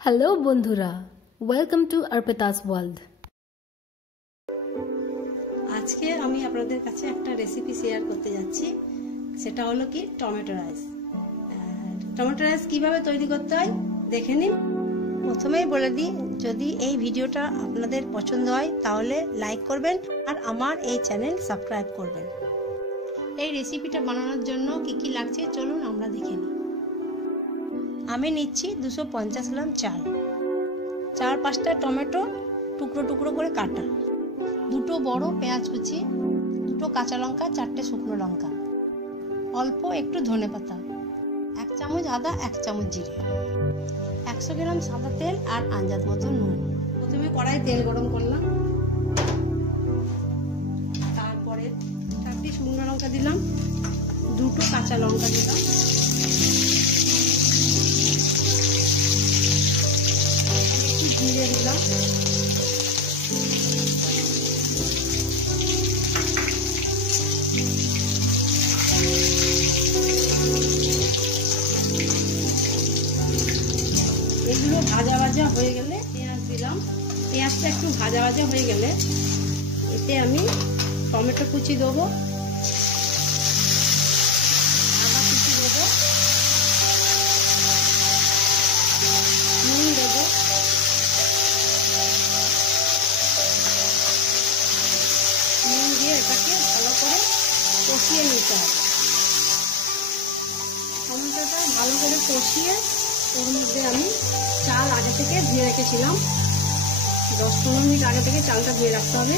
Hello বন্ধুরা, welcome to আরপিতাস world. আজকে আমি আপনাদের কাছে একটা রেসিপি শেয়ার করতে যাচ্ছি। সেটা হলো কি টমেটো রাইস। টমেটো রাইস কিভাবে তৈরি করতে হয় দেখে নিন। প্রথমেই বলে দিই, যদি এই ভিডিওটা আপনাদের পছন্দ হয় তাহলে লাইক করবেন আর আমার এই চ্যানেল সাবস্ক্রাইব করবেন। এই রেসিপিটা বানানোর জন্য কি কি লাগছে চলুন আমরা দেখে নিই। আমি নিচ্ছি 250 গ্রাম চাল, 4-5টা টমেটো টুকরো টুকরো করে কাটা, 2টো বড় পেঁয়াজ কুচি, 2টো কাঁচা লঙ্কা, 4টে শুকনো লঙ্কা, অল্প একটু ধনেপাতা, 1 চামচ আদা, 1 চামচ জিরে, 100 গ্রাম সাদা তেল আর আন্দাজ মতো নুন। প্রথমে কড়াই তেল গরম করলাম, তারপরে 4টি শুকনো লঙ্কা দিলাম, 2টো কাঁচা লঙ্কা দিলাম, জিরে দিলাম, এগুলো ভাজা ভাজা হয়ে গেলে পেঁয়াজ দিলাম। পেঁয়াজটা একটু ভাজা ভাজা হয়ে গেলে এতে আমি টমেটো কুচি দেবো, আদা কুচি দেবো, নুন দেবো, নুন দিয়ে এটাকে ভালো করে কষিয়ে নিতে হবে। টমেটোটা ভালো করে কষিয়ে ওর মধ্যে আমি চাল আগে থেকে ধুয়ে রেখেছিলাম, 10-15 মিনিট আগে থেকে চালটা ধুয়ে রাখতে হবে।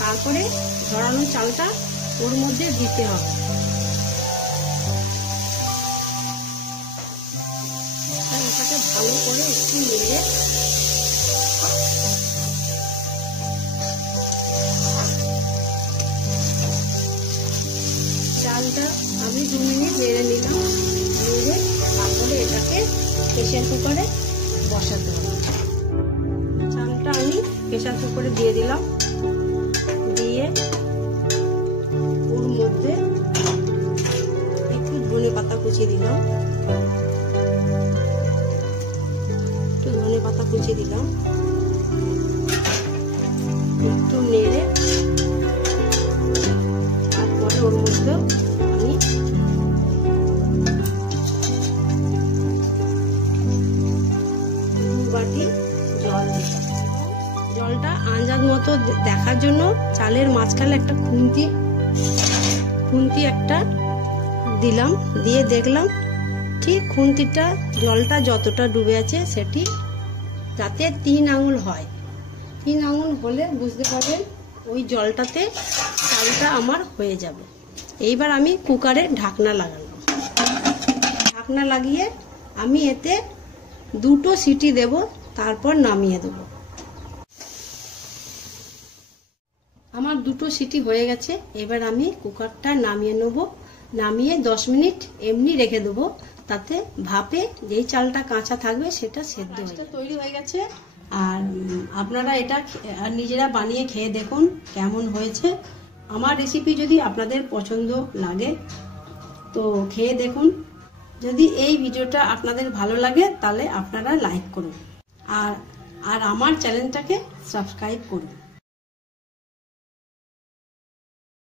তারপরে ঝরানো চালটা ওর মধ্যে দিতে হবে। এটাকে ভালো করে একটু নেড়ে চালটা আমি 2 মিনিট নেড়ে নিলাম। নেড়ে তারপরে এটাকে প্রেসার কুকারে বসাতে হবে। চালটা আমি প্রেসার কুকারে দিয়ে দিলাম, দিয়ে ওর মধ্যে একটু ধনেপাতা কুচি দিলাম, একটু নেড়ে তারপরে ওর মধ্যে আমি বাটি জল দিলাম। জলটা আন্দাজ মতো দেখার জন্য চালের মাঝখানে একটা খুন্তি একটা দিলাম, দিয়ে দেখলাম ঠিক খুন্তিটা জলটা যতটা ডুবে আছে সেটি যাতে 3 আঙুল হয়। 3 আঙুল হলে বুঝতে পারবেন ওই জলটাতে চালটা আমার হয়ে যাবে। এইবার আমি কুকারে ঢাকনা লাগালাম। ঢাকনা লাগিয়ে আমি এতে 2টো সিটি দেব, তারপর নামিয়ে দেব। আমার 2টো সিটি হয়ে গেছে। এবার আমি কুকারটা নামিয়ে নেব। নামিয়ে 10 মিনিট এমনি রেখে দেবো, তাতে ভাপে যেই চালটা কাঁচা থাকবে সেটা সেদ্ধ তৈরি হয়ে গেছে। আর আপনারা এটা নিজেরা বানিয়ে খেয়ে দেখুন কেমন হয়েছে। আমার রেসিপি যদি আপনাদের পছন্দ লাগে তো খেয়ে দেখুন। যদি এই ভিডিওটা আপনাদের ভালো লাগে তাহলে আপনারা লাইক করুন আর আমার চ্যানেলটাকে সাবস্ক্রাইব করুন।